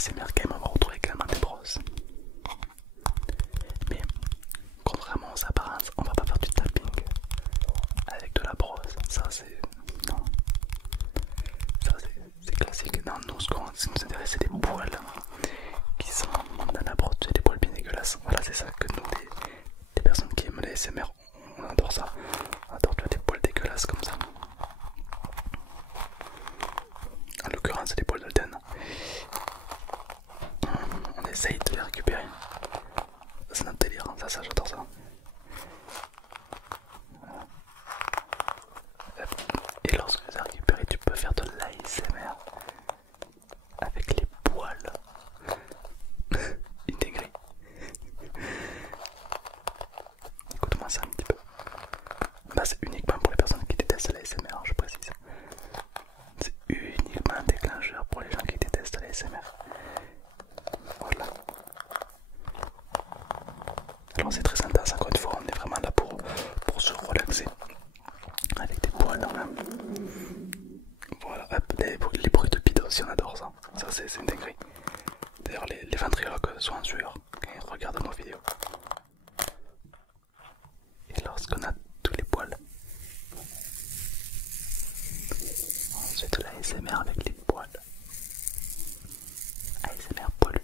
l'ASMR quand même, on va retrouver également des brosses. Mais contrairement aux apparences, on va pas faire du tapping avec de la brosse. Ça c'est... non. Ça c'est classique. Non, nous ce qui nous intéresse c'est des poils qui sont dans la brosse, des poils bien dégueulasses. Voilà, c'est ça que nous, des personnes qui aiment l'ASMR, on adore ça. On adore des poils dégueulasses comme ça. En l'occurrence c'est des poils d'Alden. On essaye de les récupérer. C'est notre délire, hein. Ça j'adore ça. Et lorsque tu as récupéré, tu peux faire de l'ASMR avec les poils intégrés. Écoute-moi ça un petit peu. Bah, c'est uniquement pour les personnes qui détestent l'ASMR, je précise. C'est uniquement un déclencheur pour les gens qui détestent l'ASMR. Voilà. Alors c'est très intense, encore une fois, on est vraiment là pour se relaxer. Avec des poils dans la... Voilà, hop, les bruits de bide aussi, on adore ça. Ça c'est intégré. D'ailleurs les ventriloques sont en sueur quand ils regardent nos vidéos. Et lorsqu'on a tous les poils, ensuite l'ASMR avec les poils. ASMR poilu.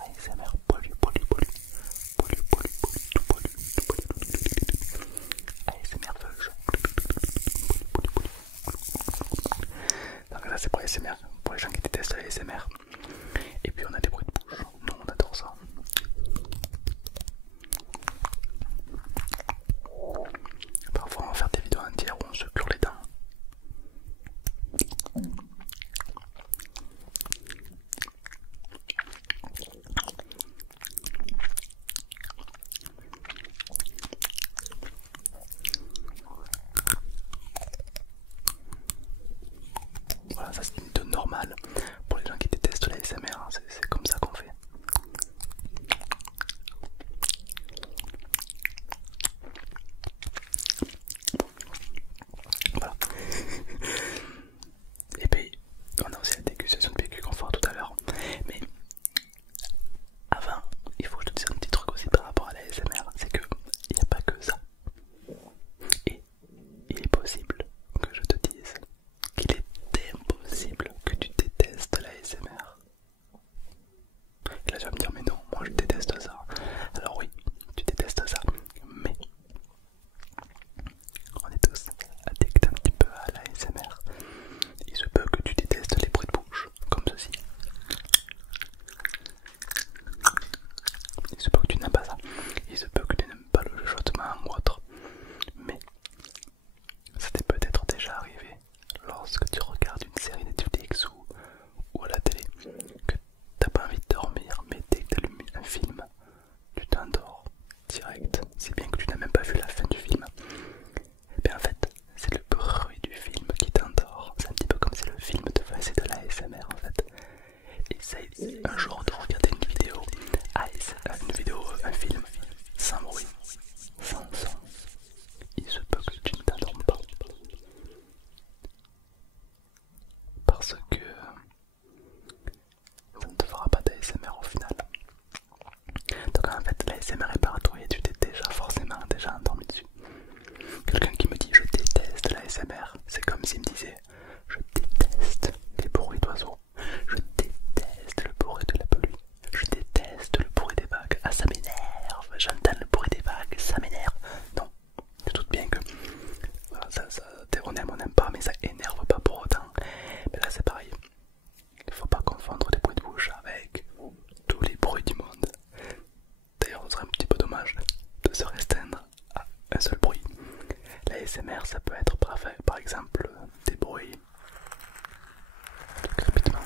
ASMR poilu, poilu, poilu. Poilu, poilu, poilu, tout poilu, tout poilu, tout poilu. ASMR feuge. Poilu, poilu, poilu. Donc là c'est pour ASMR, pour les gens qui détestent l'ASMR. Et puis on a des bruits de bouche. Nous on adore ça. Parfois on va faire des vidéos entières où on se clôt les dents. Voilà, ça c'est une vidéo normale pour les gens qui détestent la SMR, hein. C'est comme ça qu'on fait. Voilà. Et puis on a aussi la dégustation de PQ Confort tout à l'heure. Mais avant, il faut que je te dise un petit truc aussi par rapport à la SMR, c'est que il n'y a pas que ça. Et il est possible que je te dise qu'il est impossible que tu détestes la SMR. Et là tu vas me dire mais non, moi je déteste ça. Alors oui, tu détestes ça, mais on est tous addicts un petit peu à la SMR. Il se peut que tu détestes les bruits de bouche, comme ceci. Il se peut que tu n'aimes pas ça. Il se peut que tu n'aimes pas le chuchotement ou autre. Mais ça t'est peut-être déjà arrivé lorsque tu regardes une série Netflix ou à la télé que t'as pas envie de dormir, mais dès que t'allumes un film, tu t'endors direct. Si bien que tu n'as même pas vu la fin du film. Et bien en fait, c'est le bruit du film qui t'endort. C'est un petit peu comme si le film te faisait de la ASMR en fait. Essaye un jour de regarder une vidéo, un film sans bruit, sans son. Il se peut que tu ne t'endormes pas. Parce que ça ne te fera pas d'ASMR au final. Donc en fait l'ASMR est partout et tu t'es forcément endormi dessus. Quelqu'un qui me dit je déteste l'ASMR, c'est comme s'il me disait je déteste les bruits d'oiseaux, je déteste le bruit de la pluie, je déteste le bruit des vagues, ah ça m'énerve, j'entends le bruit des vagues, ça m'énerve. Non, tu te doutes bien que voilà, on aime, on n'aime pas, mais ça énerve pas pour autant. Mais là c'est pareil, il faut pas confondre les bruits de bouche avec tous les bruits du monde. D'ailleurs ce serait un petit peu dommage de se restreindre à un seul bruit. La ASMR ça peut être par exemple des bruits de crépitement,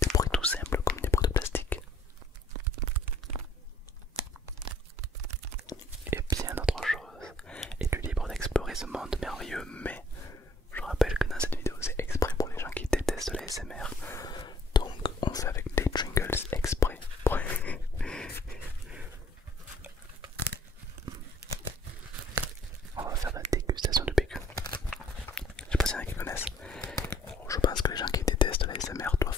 des bruits tout simples comme des bruits de plastique et bien d'autres choses. Et tu es libre d'explorer ce monde merveilleux, mais je rappelle que dans cette vidéo c'est exprès pour les gens qui détestent la ASMR. Donc on fait avec des jingles exprès. On va faire la dégustation de PQ. Je sais pas s'il y en a qui connaissent. Je pense que les gens qui détestent la ASMR doivent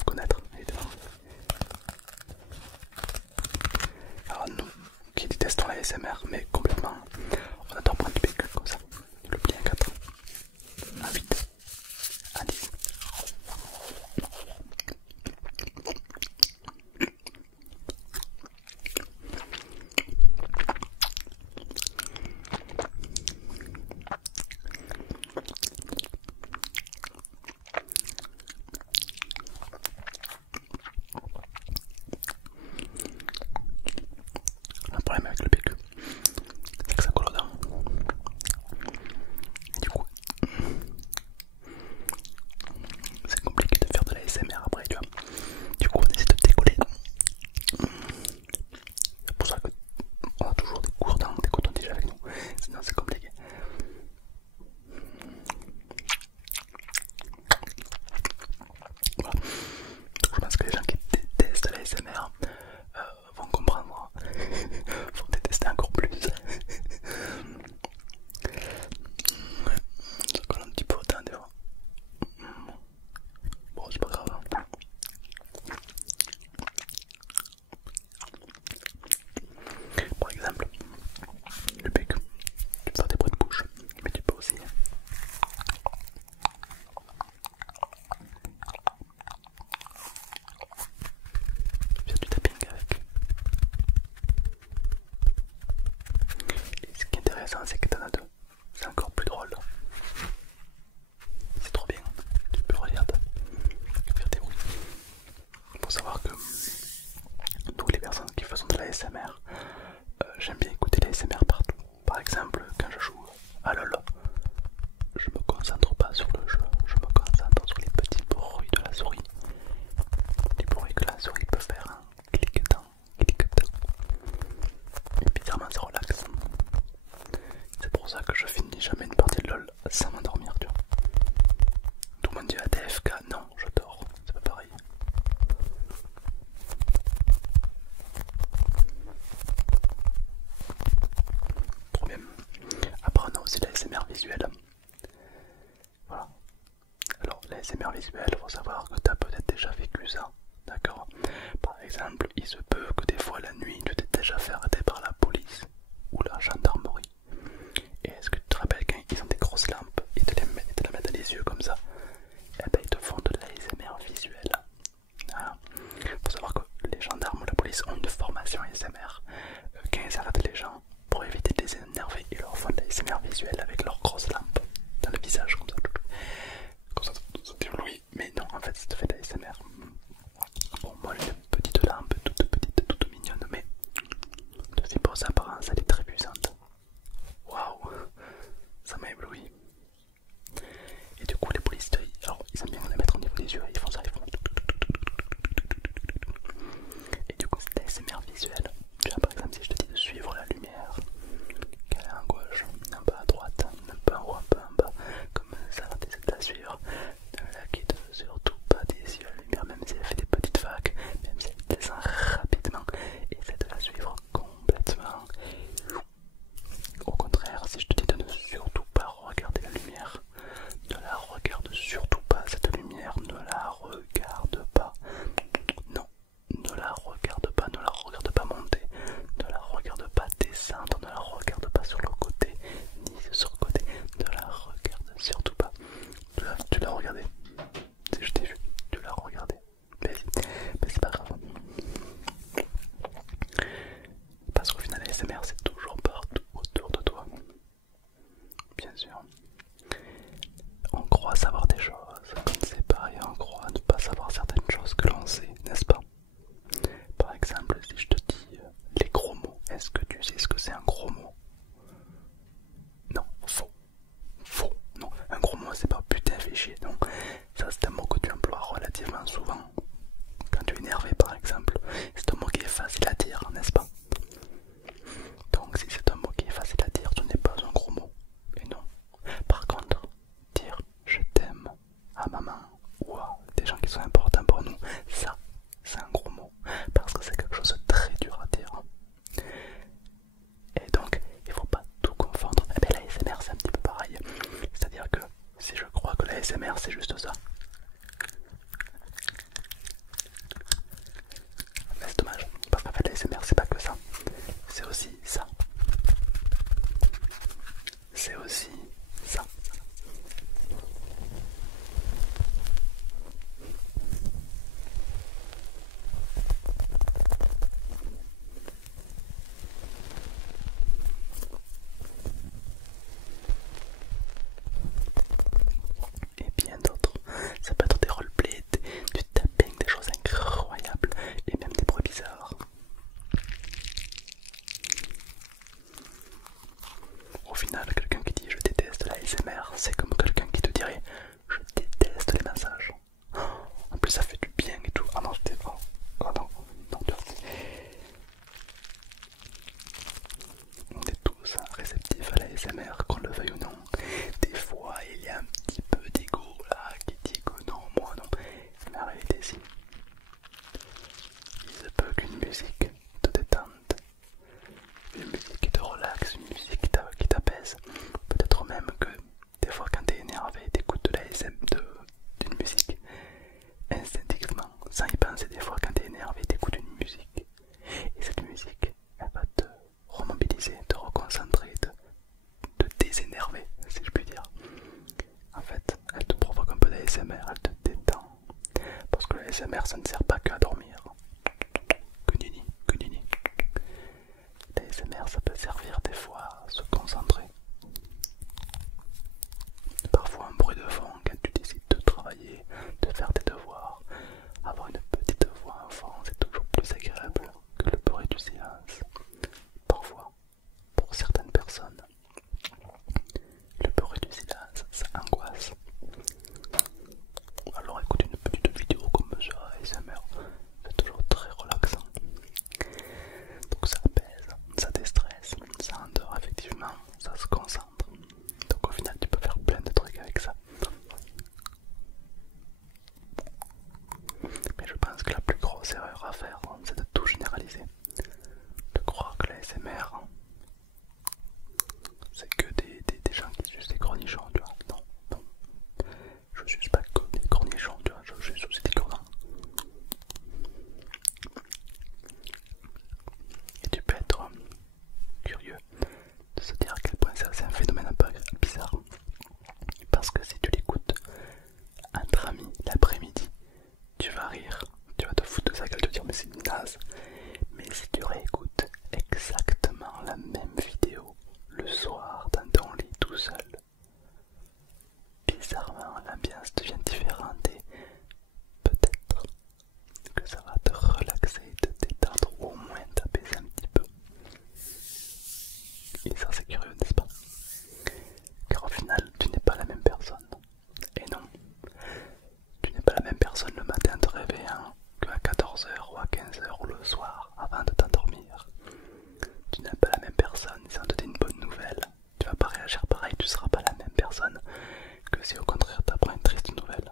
l'ASMR. J'aime bien écouter l'ASMR partout. Par exemple, quand je joue à LoL, je me concentre pas sur le jeu, je me concentre sur les petits bruits de la souris. Les bruits que la souris peut faire, hein. Cliquetant, cliquetant. Et bizarrement ça relaxe. C'est pour ça que je finis jamais une partie de LoL sans m'endormir, tu vois. Tout le monde dit ATFK, non, je dors, c'est pas pareil. Trop bien. Après on a aussi l'ASMR visuel. Voilà. Alors l'ASMR visuel, il faut savoir que tu as peut-être déjà vécu ça. D'accord. Par exemple, il se peut que des fois la nuit tu t'es déjà fait arrêter par la police ou la gendarmerie. Et est-ce que tu te rappelles quand ils ont des grosses lampes et te la mettent dans les yeux comme ça? Et ben ils te font de l'ASMR visuel. Voilà. Faut savoir que les gendarmes ou la police ont une formation ASMR. Quand ils arrêtent les gens, pour éviter de les énerver, ils leur font de l'ASMR visuel avec leurs grosses lampes dans le visage comme ça. Comme ça t'éblouit. Mais non, en fait ça te fait de l'ASMR. Bon, moi j'ai une petite lampe toute petite, toute mignonne, mais c'est pour sa apparence, elle est très puissante. Waouh, ça m'a ébloui. Et du coup les policiers, alors ils aiment bien la mettre au niveau des yeux, ils font ça, ils font. Et du coup c'est l'ASMR visuel. Tu vois, par exemple si je te dis de suivre la lumière, qu'elle est à gauche, un peu à droite, un peu en haut, un peu en bas, comme ça, t'essaies de la suivre. Ne la quitte surtout pas des yeux la lumière, même si elle fait des petites vagues, même si elle descend rapidement, essaie de la suivre complètement. Au contraire, si je te dis de ne surtout pas regarder la lumière, ne la regarde surtout pas cette lumière, ne la regarde pas. Non, ne la regarde pas, ne la regarde pas monter, ne la regarde pas descendre, ne la regarde pas sur le côté, ni sur le côté, ne la regarde surtout pas. Tu l'as regardé, je t'ai vu, tu l'as regardé, mais c'est pas grave. Parce qu'au final, l'ASMR c'est toujours partout autour de toi. Bien sûr. On croit savoir des choses, comme c'est pareil, on croit ne pas savoir certaines choses que l'on sait, n'est-ce pas? Par exemple, si je te dis les gros mots, est-ce que tu sais ce que c'est un gros mot? Non, faux. Faux, non. Un gros mot, c'est pas putain fait chier, non. Ça, c'est un mot que tu emploies relativement souvent. Quand tu es énervé, par exemple, c'est un mot qui est facile à dire, n'est-ce pas? Donc, si c'est un mot qui est facile à dire, ce n'est pas un gros mot. Et non. Par contre, dire je t'aime à maman ou à des gens qui sont importants pour nous, ça, c'est un gros mot. Parce que c'est quelque chose de très dur à dire. Et donc, il faut pas tout confondre. Eh bien, l'ASMR, c'est un petit peu pareil. C'est-à-dire que si je crois que l'ASMR, c'est juste ça. Mais c'est dommage, parce qu'en fait l'ASMR c'est pas que ça, c'est aussi ça. C'est aussi ça. Et bien d'autres. Ça peut être des roleplays, du tapping, des choses incroyables et même des bruits bizarres. Au final, quelqu'un qui dit je déteste la ASMR, c'est comme quelqu'un qui te dirait je déteste les massages. En plus ça fait du bien et tout. Ah non, je déteste pas. Oh non, non, tu vois. On est tous réceptifs à la ASMR, qu'on le veuille ou non. Des fois, il y a un petit peu d'ego là qui dit que non, moi non. Mais en réalité, si. Il se peut qu'une musique te détende, une musique qui te relaxe, une musique qui t'apaise. Peut-être même que des fois, quand t'es énervé, t'écoutes de la d'une musique instinctivement, sans y penser. Des fois, quand t'es énervé, t'écoutes une musique. Et cette musique, elle va te remobiliser, te reconcentrer, te désénerver, si je puis dire. En fait, elle te provoque un peu d'ASMR, elle te détend. Parce que l'ASMR, ça ne sert pas qu'à dormir. Que nini, que nini. L'ASMR, ça peut servir des fois à se concentrer. Parfois un bruit de fond quand tu décides de travailler, de faire tes devoirs. Avoir une petite voix en fond, c'est toujours plus agréable que le bruit du silence. erreur à faire, c'est de tout généraliser. De croire que la SMR c'est que des gens qui sucent des cornichons, tu vois. Non, non. Je suce pas que des cornichons, tu vois, je suce aussi des cure-dents. Et tu peux être curieux de se dire à quel point c'est un phénomène un peu bizarre. Parce que si tu l'écoutes entre amis l'après-midi, tu vas rire, tu vas te foutre de sa gueule, te dire mais c'est une naze. Mais si tu réécoutes exactement la même vidéo le soir dans ton lit tout seul, bizarrement l'ambiance devient différente et peut-être que ça va te relaxer, te détendre ou au moins t'apaiser un petit peu. Et ça c'est curieux, n'est-ce pas? Car au final tu n'es pas la même personne. Et non, tu n'es pas la même personne le matin en te réveillant qu'à 14 h ou à 15 h ou le soir avant de t'endormir. Tu n'es pas la même personne si on te dit une bonne nouvelle. Tu vas pas réagir pareil, tu seras pas la même personne que si au contraire tu apprends une triste nouvelle.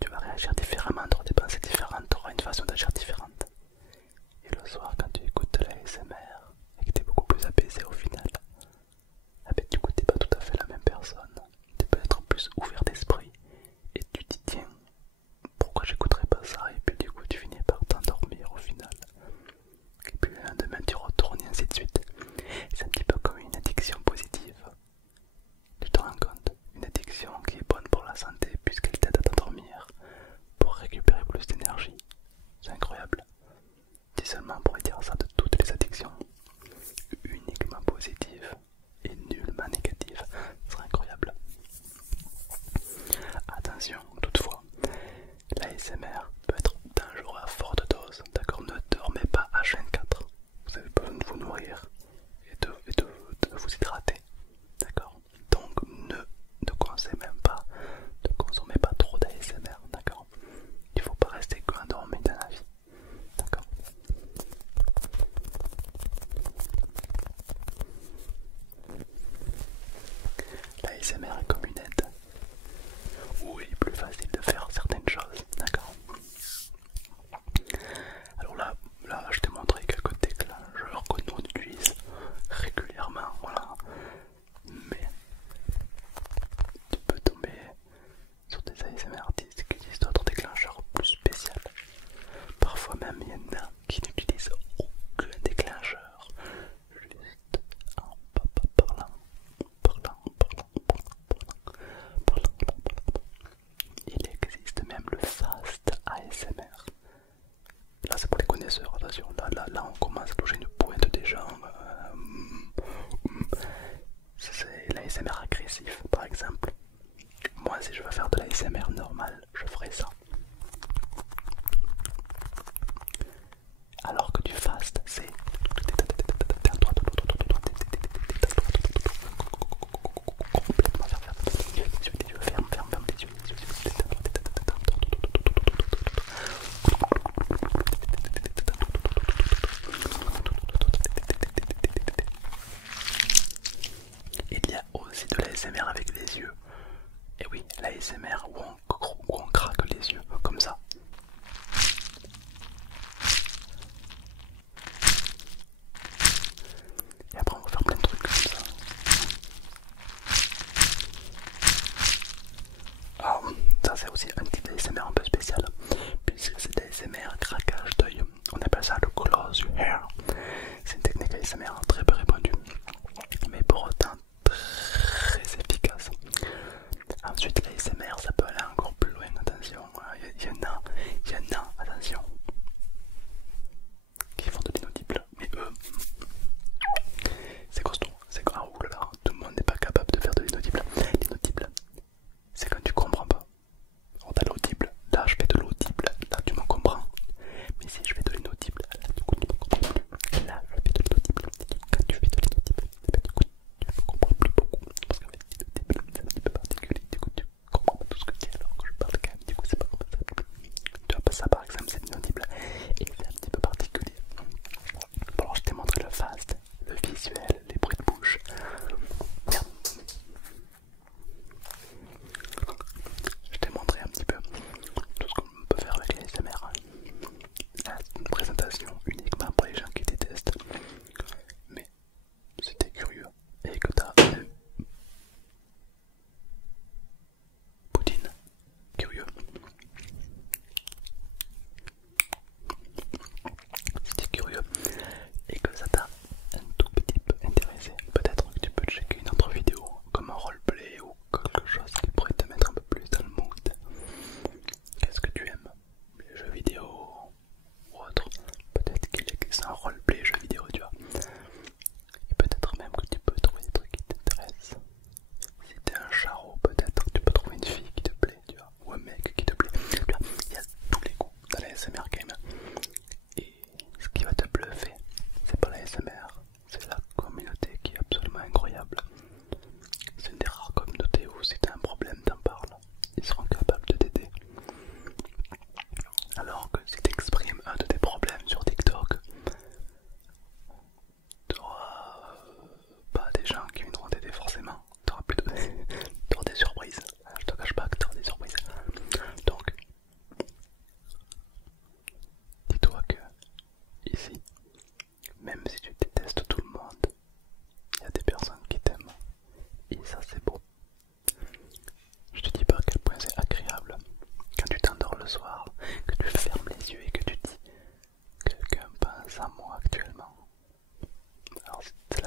Tu vas réagir différemment, tu auras des pensées différentes, tu auras une façon d'agir différente. Et le soir quand tu écoutes de la ASMR et que tu es beaucoup plus apaisé au final, eh ben, du coup tu n'es pas tout à fait la même personne. Tu peux être plus ouvert d'esprit et tu te dis tiens, pourquoi j'écouterais pas ça? Et puis du coup tu finis par t'endormir au final. Et puis le lendemain tu retournes et ainsi de suite. C'est un petit peu comme une addiction positive. Tu te rends compte? Une addiction qui est bonne pour la santé puisqu'elle t'aide à t'endormir pour récupérer plus d'énergie. C'est incroyable. Si seulement on pourrait dire ça de toutes les addictions. Uniquement positives et nullement négatives. Ce serait incroyable. Attention, toutefois, l'ASMR peut être dangereux à forte dose. D'accord? Ne dormez pas H24. Vous avez besoin de vous nourrir et de vous hydrater. D'accord? Donc ne consommez pas trop d'ASMR. D'accord? Il ne faut pas rester que endormi dans la vie. D'accord? L'ASMR est comme une aide. Où il est plus facile de faire certaines choses. D'accord? Alors là, je t'ai montré quelques déclencheurs que nous on utilise régulièrement. Voilà.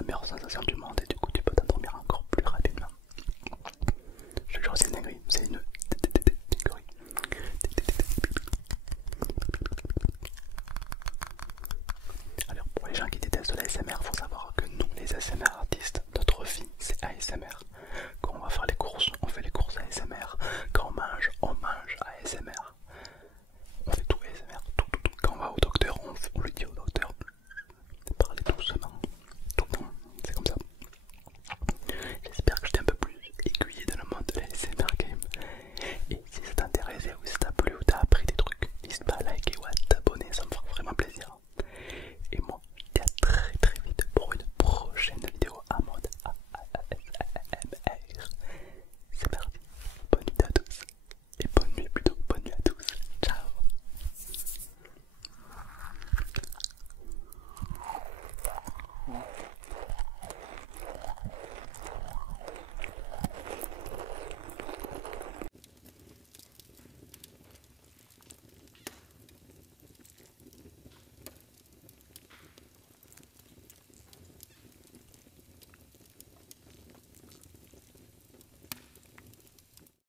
la meilleure sensation du monde et du coup tu peux t'endormir encore plus rapidement. Je te jure, c'est une dinguerie, c'est une dinguerie. Alors pour les gens qui détestent la SMR, faut savoir que nous les ASMR